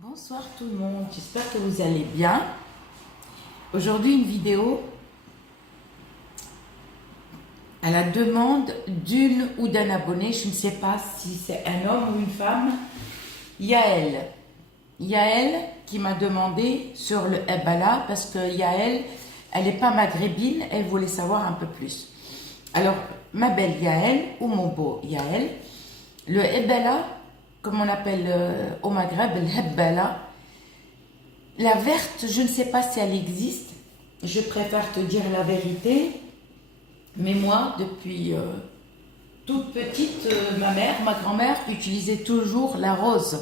Bonsoir tout le monde, j'espère que vous allez bien. Aujourd'hui une vidéo à la demande d'une ou d'un abonné, je ne sais pas si c'est un homme ou une femme, Yael. Yael qui m'a demandé sur le Hébala parce que Yael, elle n'est pas maghrébine, elle voulait savoir un peu plus. Alors, ma belle Yael ou mon beau Yael, le Hébala, comme on appelle au Maghreb, le Hébala, la verte, je ne sais pas si elle existe, je préfère te dire la vérité, mais moi, depuis toute petite, ma grand-mère utilisait toujours la rose.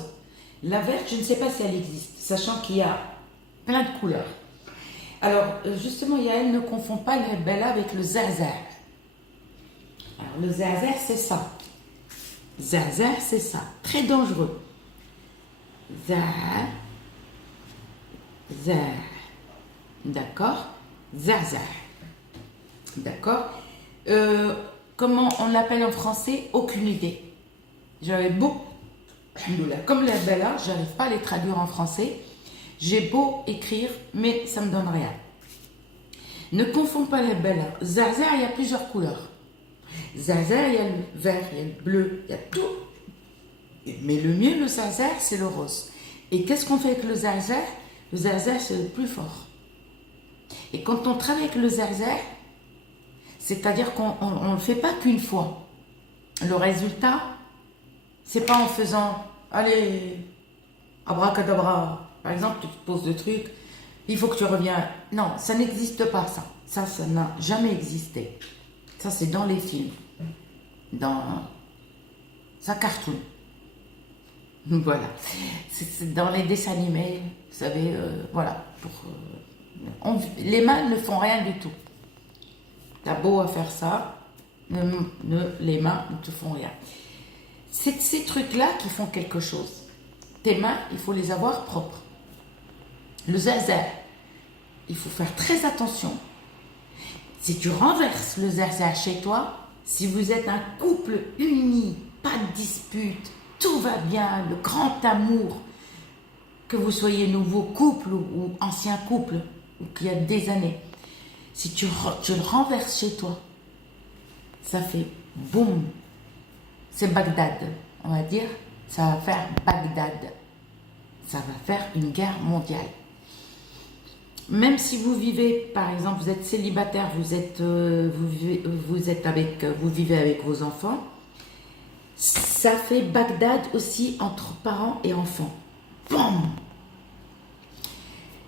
La verte, je ne sais pas si elle existe, sachant qu'il y a plein de couleurs. Alors, justement, Yael ne confond pas le Hébala avec le Zarzar. Alors, le Zarzar, c'est ça. Zarzar, c'est ça. Très dangereux. Zar. Zar. D'accord. Zarzar. D'accord. Comment on l'appelle en français? Aucune idée. J'avais beau, comme les Hébala, je n'arrive pas à les traduire en français. J'ai beau écrire, mais ça ne me donne rien. Ne confonds pas les Hébala. Zarzar, il y a plusieurs couleurs. Zarzar, il y a le vert, il y a le bleu, il y a tout. Mais le mieux, le zarzar, c'est le rose. Et qu'est-ce qu'on fait avec le zarzar? Le zarzar, c'est le plus fort. Et quand on travaille avec le zarzar, c'est-à-dire qu'on ne le fait pas qu'une fois. Le résultat, c'est pas en faisant, allez, abracadabra. Par exemple, tu te poses de trucs, il faut que tu reviens. Non, ça n'existe pas, ça. Ça n'a jamais existé. Ça, c'est dans les films. Ça cartoon. Voilà. C'est dans les dessins animés, vous savez, voilà. Les mains ne font rien du tout. T'as beau à faire ça, les mains ne te font rien. C'est ces trucs-là qui font quelque chose. Tes mains, il faut les avoir propres. Le zarzar, il faut faire très attention. Si tu renverses le zarzar chez toi, si vous êtes un couple uni, pas de dispute, tout va bien, le grand amour, que vous soyez nouveau couple ou ancien couple, ou qu'il y a des années, si tu le renverses chez toi, ça fait boum. C'est Bagdad, on va dire, ça va faire Bagdad. Ça va faire une guerre mondiale. Même si vous vivez, par exemple, vous êtes célibataire, vous vivez avec vos enfants, ça fait Bagdad aussi entre parents et enfants. Bam!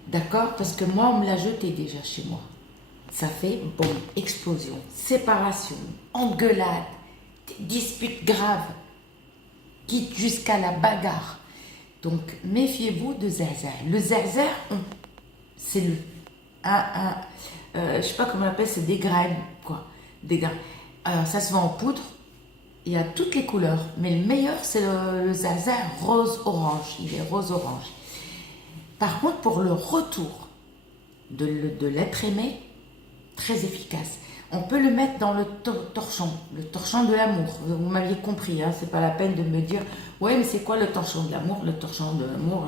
D'accord? Parce que moi, on me l'a jeté déjà chez moi. Ça fait, bon, explosion, séparation, engueulade, disputes graves, quitte jusqu'à la bagarre. Donc, méfiez-vous de zarzar. Le zarzar, c'est je sais pas comment on appelle, c'est des graines, quoi. Des graines. Alors, ça se vend en poudre. Il y a toutes les couleurs, mais le meilleur, c'est le zarzar rose-orange. Il est rose-orange. Par contre, pour le retour de l'être aimé, très efficace. On peut le mettre dans le torchon de l'amour. Vous m'aviez compris, hein, c'est pas la peine de me dire « Ouais, mais c'est quoi le torchon de l'amour ?» Le torchon de l'amour,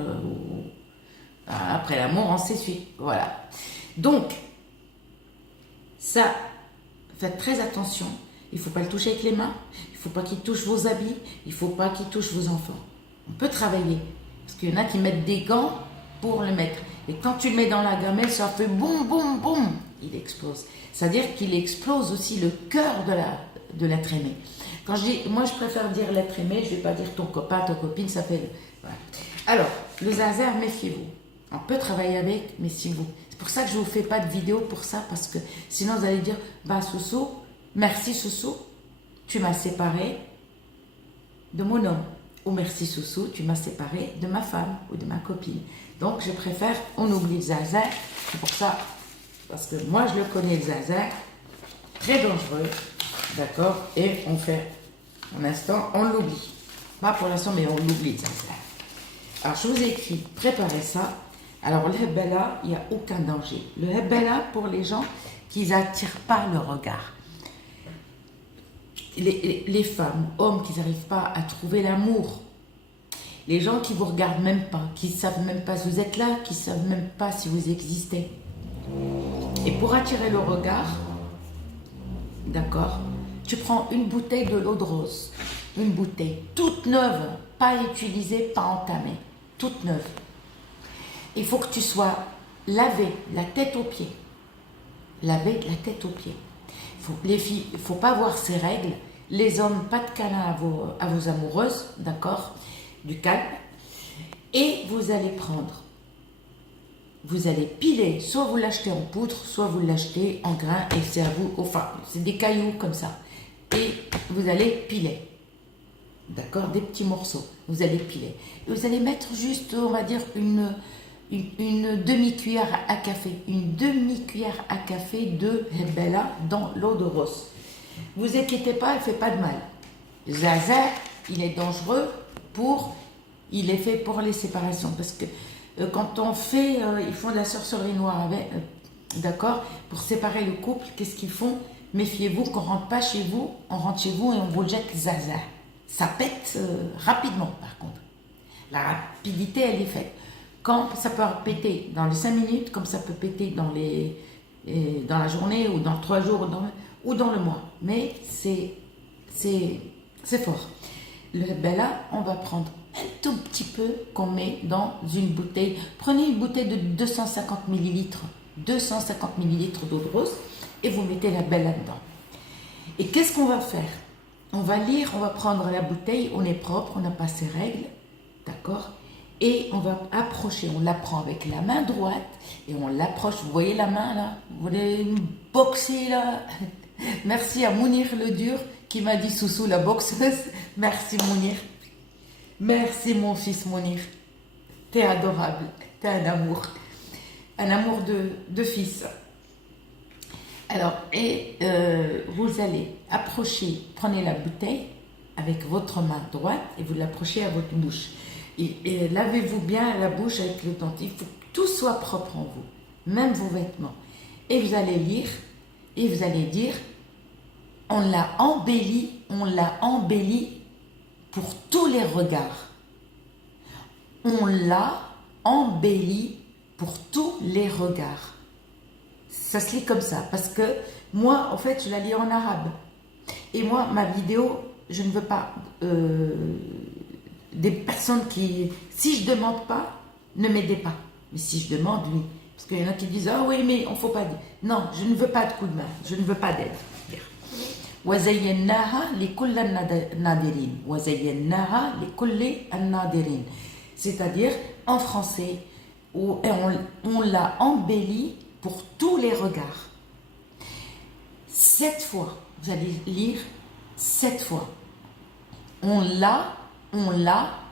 après l'amour, on s'essuie. Voilà. Donc, ça, faites très attention. Il ne faut pas le toucher avec les mains. Il ne faut pas qu'il touche vos habits. Il ne faut pas qu'il touche vos enfants. On peut travailler. Parce qu'il y en a qui mettent des gants pour le mettre. Et quand tu le mets dans la gamelle, ça fait boum, boum, boum. Il explose. C'est-à-dire qu'il explose aussi le cœur de l'être aimé. Quand je dis, moi je préfère dire l'être aimé, je ne vais pas dire ton copain, ta copine, ça fait... Voilà. Alors, le zarzar, méfiez-vous. On peut travailler avec, mais si vous... C'est pour ça que je ne vous fais pas de vidéo pour ça, parce que sinon vous allez dire, bah Soussou, merci Soussou, tu m'as séparé de mon homme. Ou merci Soussou, tu m'as séparé de ma femme ou de ma copine. Donc je préfère, on oublie le zarzar, c'est pour ça, parce que moi je le connais le zarzar, très dangereux, d'accord, et on fait, pour l'instant, on l'oublie. Pas pour l'instant, mais on l'oublie le zarzar. Alors je vous ai écrit, préparez ça. Alors le Hébala, il n'y a aucun danger. Le Hébala, pour les gens qui n'attirent pas le regard. Les femmes, hommes qui n'arrivent pas à trouver l'amour, Les gens qui vous regardent même pas, qui savent même pas si vous êtes là, qui savent même pas si vous existez. Et pour attirer le regard, d'accord, tu prends une bouteille de l'eau de rose, une bouteille toute neuve, pas utilisée, pas entamée, toute neuve. Il faut que tu sois lavé, la tête aux pieds. Laver la tête aux pieds. Les filles, il ne faut pas avoir ces règles. Les hommes, pas de câlin à vos amoureuses, d'accord, du calme. Et vous allez prendre, vous allez piler, soit vous l'achetez en poudre, soit vous l'achetez en grains, et c'est à vous, enfin, c'est des cailloux comme ça. Et vous allez piler, d'accord, des petits morceaux, vous allez piler. Et vous allez mettre juste, on va dire, une demi-cuillère à café, une demi-cuillère à café de Hebela dans l'eau de rose. Vous inquiétez pas, elle ne fait pas de mal. Zaza, il est dangereux il est fait pour les séparations, parce que quand on fait, ils font de la sorcellerie noire avec, d'accord, pour séparer le couple, qu'est-ce qu'ils font? Méfiez-vous qu'on rentre pas chez vous, on rentre chez vous et on vous jette Zaza. Ça pète rapidement par contre. La rapidité, elle est faite. Quand ça peut péter dans les 5 minutes, comme ça peut péter dans la journée, ou dans 3 jours, ou dans le mois. Mais c'est fort. Ben là, on va prendre un tout petit peu qu'on met dans une bouteille. Prenez une bouteille de 250 ml, 250 ml d'eau de rose, et vous mettez la belle là-dedans. Et qu'est-ce qu'on va faire? On va lire, on va prendre la bouteille, on est propre, on n'a pas ses règles, d'accord? Et on va approcher, on la prend avec la main droite et on l'approche. Vous voyez la main là? Vous voulez boxer là? Merci à Mounir le dur qui m'a dit Soussou la boxeuse. Merci Mounir. Merci mon fils Mounir. T'es adorable, t'es un amour. Un amour de fils. Alors, vous allez approcher, prenez la bouteille avec votre main droite et vous l'approchez à votre bouche. Et lavez-vous bien la bouche avec le dentifrice. Il faut que tout soit propre en vous, même vos vêtements. Et vous allez lire, et vous allez dire, on l'a embelli pour tous les regards. On l'a embelli pour tous les regards. Ça se lit comme ça, parce que moi, en fait, je la lis en arabe. Et moi, ma vidéo, je ne veux pas... des personnes qui, si je ne demande pas, ne m'aidez pas. Mais si je demande, oui. Parce qu'il y en a qui disent, ah oui, mais on ne faut pas dire. Non, je ne veux pas de coup de main, je ne veux pas d'aide. وَزَيَّنَّاهَا لِكُلِّ النَّادِرِينَ وَزَيَّنَّاهَا لِكُلِّ النَّادِرِينَ. C'est-à-dire, en français, on l'a embelli pour tous les regards. 7 fois, vous allez lire 7 fois. On l'a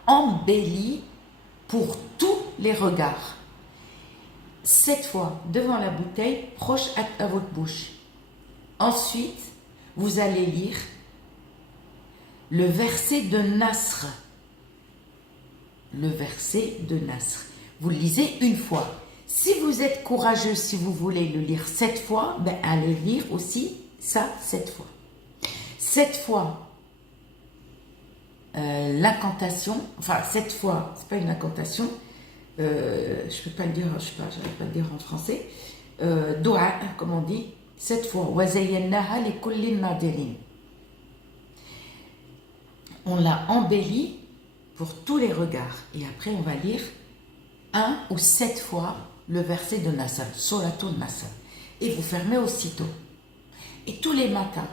embelli pour tous les regards. 7 fois devant la bouteille, proche à votre bouche. Ensuite, vous allez lire le verset de Nasr. Le verset de Nasr. Vous le lisez une fois. Si vous êtes courageux, si vous voulez le lire 7 fois, ben allez lire aussi ça 7 fois. 7 fois. L'incantation, enfin 7 fois, c'est pas une incantation, je peux pas le dire, j'arrive pas à le dire en français, doua, comme on dit, 7 fois, وَزَيَّنَّاهَا لِكُلِّ النَّادِرِينَ. On l'a embelli pour tous les regards. Et après, on va lire 1 ou 7 fois le verset de Nasr, Suratul Nasr. Et vous fermez aussitôt. Et tous les matins,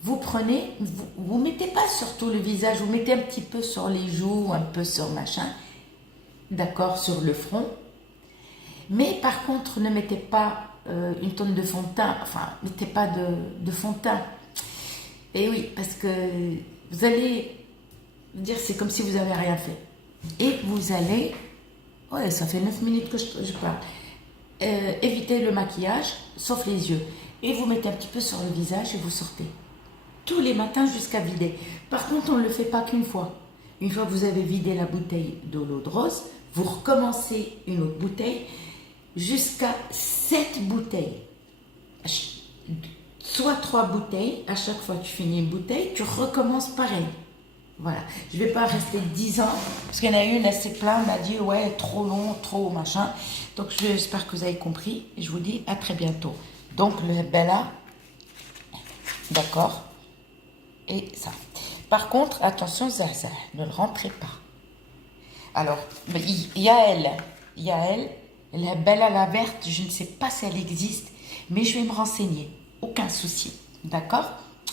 vous prenez, vous mettez pas sur tout le visage, vous mettez un petit peu sur les joues, un peu sur machin, d'accord, sur le front. Mais par contre, ne mettez pas une tonne de fond de teint, enfin, mettez pas de fond de teint. Et oui, parce que vous allez dire, c'est comme si vous n'avez rien fait. Et vous allez, ouais, ça fait 9 minutes que je parle, évitez le maquillage, sauf les yeux. Et vous mettez un petit peu sur le visage et vous sortez. Tous les matins jusqu'à vider. Par contre, on ne le fait pas qu'une fois. Une fois que vous avez vidé la bouteille de l'eau de rose, vous recommencez une autre bouteille jusqu'à 7 bouteilles. Soit 3 bouteilles, à chaque fois que tu finis une bouteille, tu recommences pareil. Voilà, je vais pas rester 10 ans, parce qu'il y en a une, elle s'est plainte, elle m'a dit, ouais, trop long, trop machin. Donc, j'espère que vous avez compris, et je vous dis à très bientôt. Donc, le Bella, d'accord, et ça. Par contre, attention, Zaza, ne le rentrez pas. Alors, il y a elle, la Bella la verte, je ne sais pas si elle existe, mais je vais me renseigner, aucun souci, d'accord?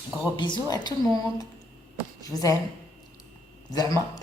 Gros bisous à tout le monde, je vous aime. Zama.